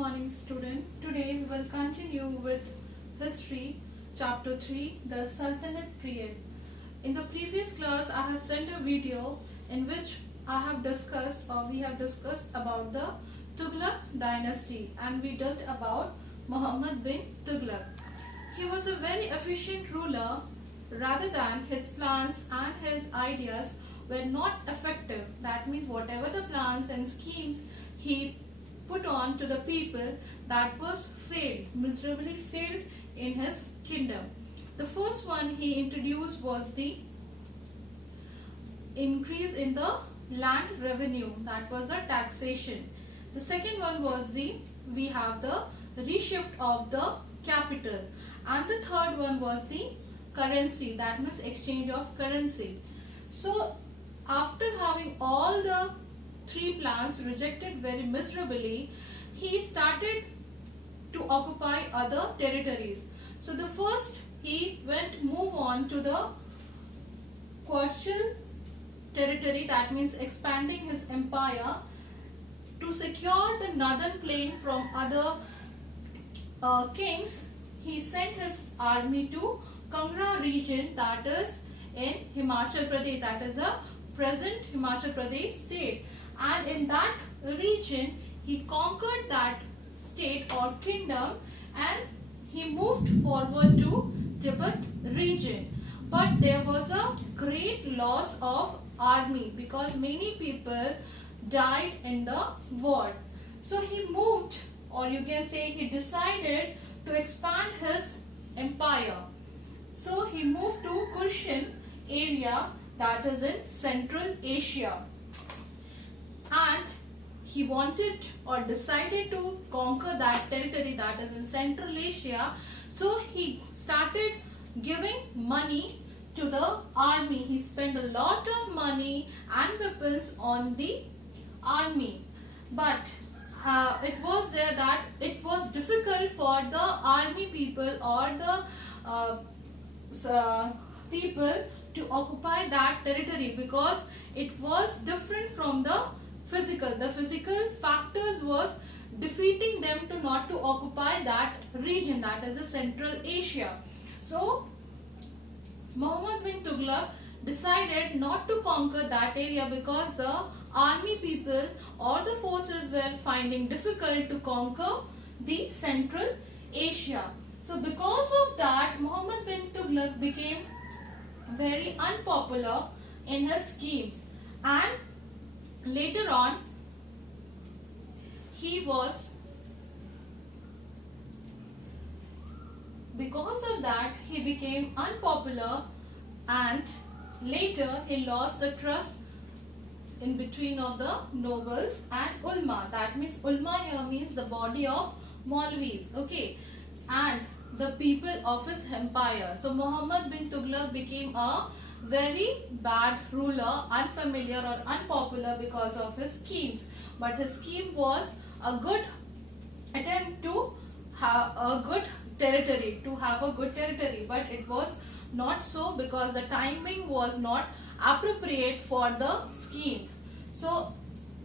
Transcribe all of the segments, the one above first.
morning student. Today we will continue with history chapter 3, the Sultanate period. In the previous class I have sent a video in which we have discussed about the Tughlaq dynasty and we talked about Muhammad bin Tughlaq. He was a very efficient ruler rather than his plans and his ideas were not effective. That means whatever the plans and schemes he put on to the people, that was miserably failed in his kingdom. The first one he introduced was the increase in the land revenue, that was a taxation. The second one was the reshift of the capital, and the third one was the currency, that means exchange of currency. So after having all the three plans rejected very miserably, he started to occupy other territories. So the first he move on to the Qashqai territory, that means expanding his empire to secure the northern plain from other kings. He sent his army to Kangra region, that is in Himachal Pradesh, that is the present Himachal Pradesh state, and in that region he conquered that state or kingdom and he moved forward to Tibet region. But there was a great loss of army because many people died in the war. So he moved, or you can say he decided to expand his empire. So he moved to Kushan area, that is in Central Asia, and he wanted or decided to conquer that territory, that is in Central Asia. So he started giving money to the army. He spent a lot of money and weapons on the army, but it was there that it was difficult for the army people or the people to occupy that territory because it was different from the physical. The physical factors was defeating them to not to occupy that region, that is the Central Asia. So Muhammad bin Tughlaq decided not to conquer that area because the army people or the forces were finding difficult to conquer the Central Asia. So because of that, Muhammad bin Tughlaq became very unpopular in his schemes, and later on because of that he became unpopular, and later he lost the trust in between of the nobles and ulma. That means ulma here means the body of Maulvis, okay, and the people of his empire. So Muhammad bin Tughlaq became a very bad ruler, unfamiliar or unpopular because of his schemes. But his scheme was a good attempt to have a good territory, but it was not so because the timing was not appropriate for the schemes. So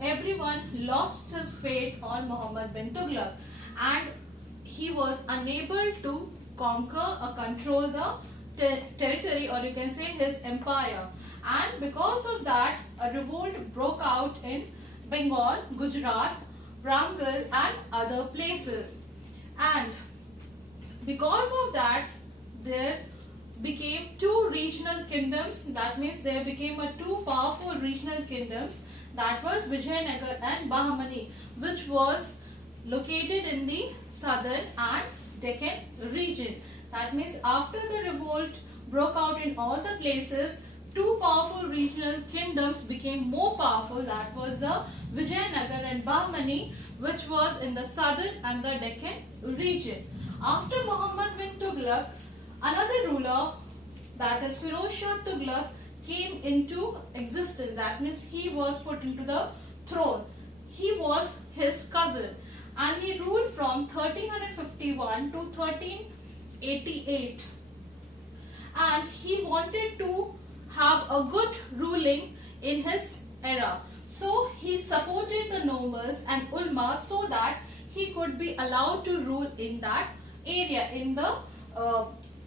everyone lost his faith on Muhammad bin Tughlaq, and he was unable to conquer or control the territory, or you can say his empire. And because of that, a revolt broke out in Bengal, Gujarat, Wrangle and other places. And because of that, there became two regional kingdoms. That means there became two powerful regional kingdoms, that was Vijayanagar and Bahmani, which was located in the southern and Deccan region. That means after the revolt broke out in all the places, two powerful regional kingdoms became more powerful, that was the Vijayanagar and Bahmani, which was in the southern and the Deccan region. After Muhammad bin Tughlaq, another ruler, that is Firoz Shah Tughlaq, came into existence. That means he was put into the throne. He was his cousin, and he ruled from 1351 to 1388, and he wanted to have a good ruling in his era. So he supported the nobles and ulma so that he could be allowed to rule in that area, in the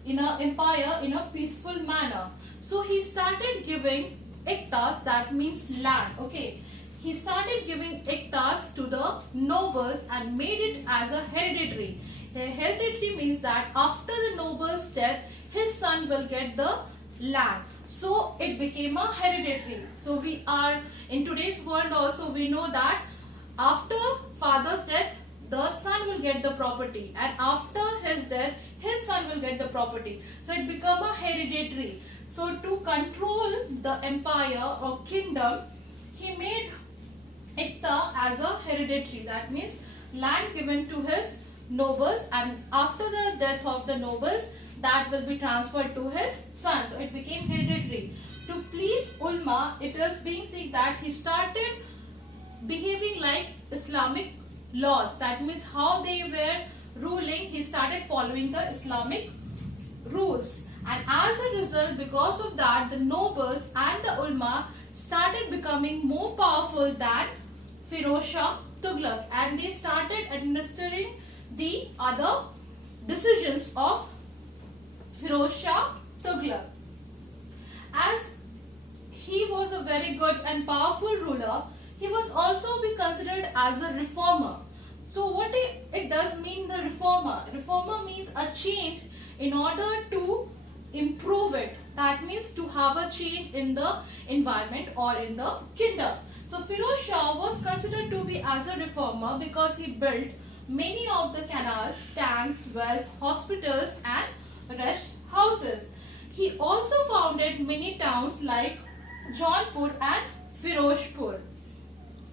in an empire, in a peaceful manner. So he started giving iktas, that means land. Okay, he started giving iktas to the nobles and made it as a hereditary. Hereditary means that after the noble's death, his son will get the land. So it became a hereditary. So we are in today's world also, we know that after father's death, the son will get the property, and after his death, his son will get the property. So it become a hereditary. So to control the empire or kingdom, he made ikta as a hereditary. That means land given to his nobles, and after the death of the nobles, that will be transferred to his son. So it became hereditary. To please ulma, it is being seen that he started behaving like Islamic laws. That means how they were ruling, he started following the Islamic rules. And as a result, because of that, the nobles and the ulma started becoming more powerful than Firoz Shah Tughlaq, and they started administering the other decisions of Firoz Shah Tughlaq. As he was a very good and powerful ruler, he was also be considered as a reformer. So what it does mean, the reformer? Reformer means a change in order to improve it. That means to have a change in the environment or in the kingdom. So Firoz Shah was considered to be as a reformer because he built many of the canals, tanks, wells, hospitals and rest houses. He also founded many towns like Jaunpur and Firozpur.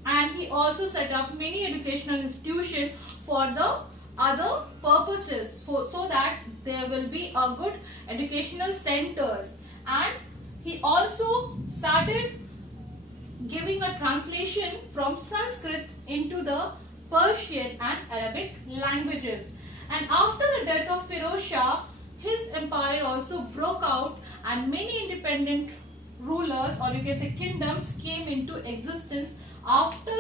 And he also set up many educational institutions for the other purposes, so that there will be a good educational centers. And he also started giving a translation from Sanskrit into the Persian and Arabic languages. And after the death of Firoz Shah, his empire also broke out and many independent rulers, or you can say kingdoms, came into existence after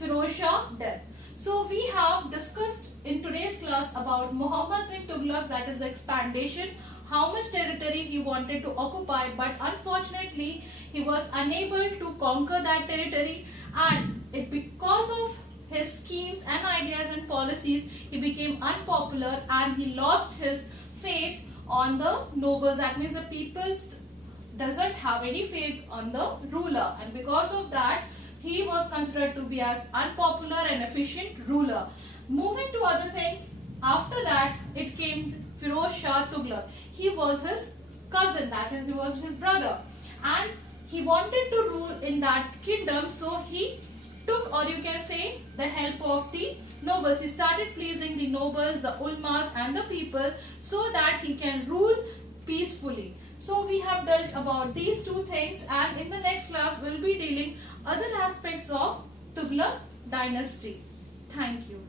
Firoz Shah's death. So we have discussed in today's class about Muhammad bin Tughlaq, that is expandation, how much territory he wanted to occupy, but unfortunately he was unable to conquer that territory, and because of his schemes and ideas and policies, he became unpopular and he lost his faith on the nobles. That means the people doesn't have any faith on the ruler, and because of that he was considered to be as unpopular and efficient ruler. Moving to other things, after that it came Firoz Shah Tughlaq. He was his cousin, that is, he was his brother, and he wanted to rule in that kingdom, so he took, or you can say, the help of the nobles. He started pleasing the nobles, the ulmas and the people, so that he can rule peacefully. So we have dealt about these two things, and in the next class we will be dealing other aspects of Tughlaq dynasty. Thank you.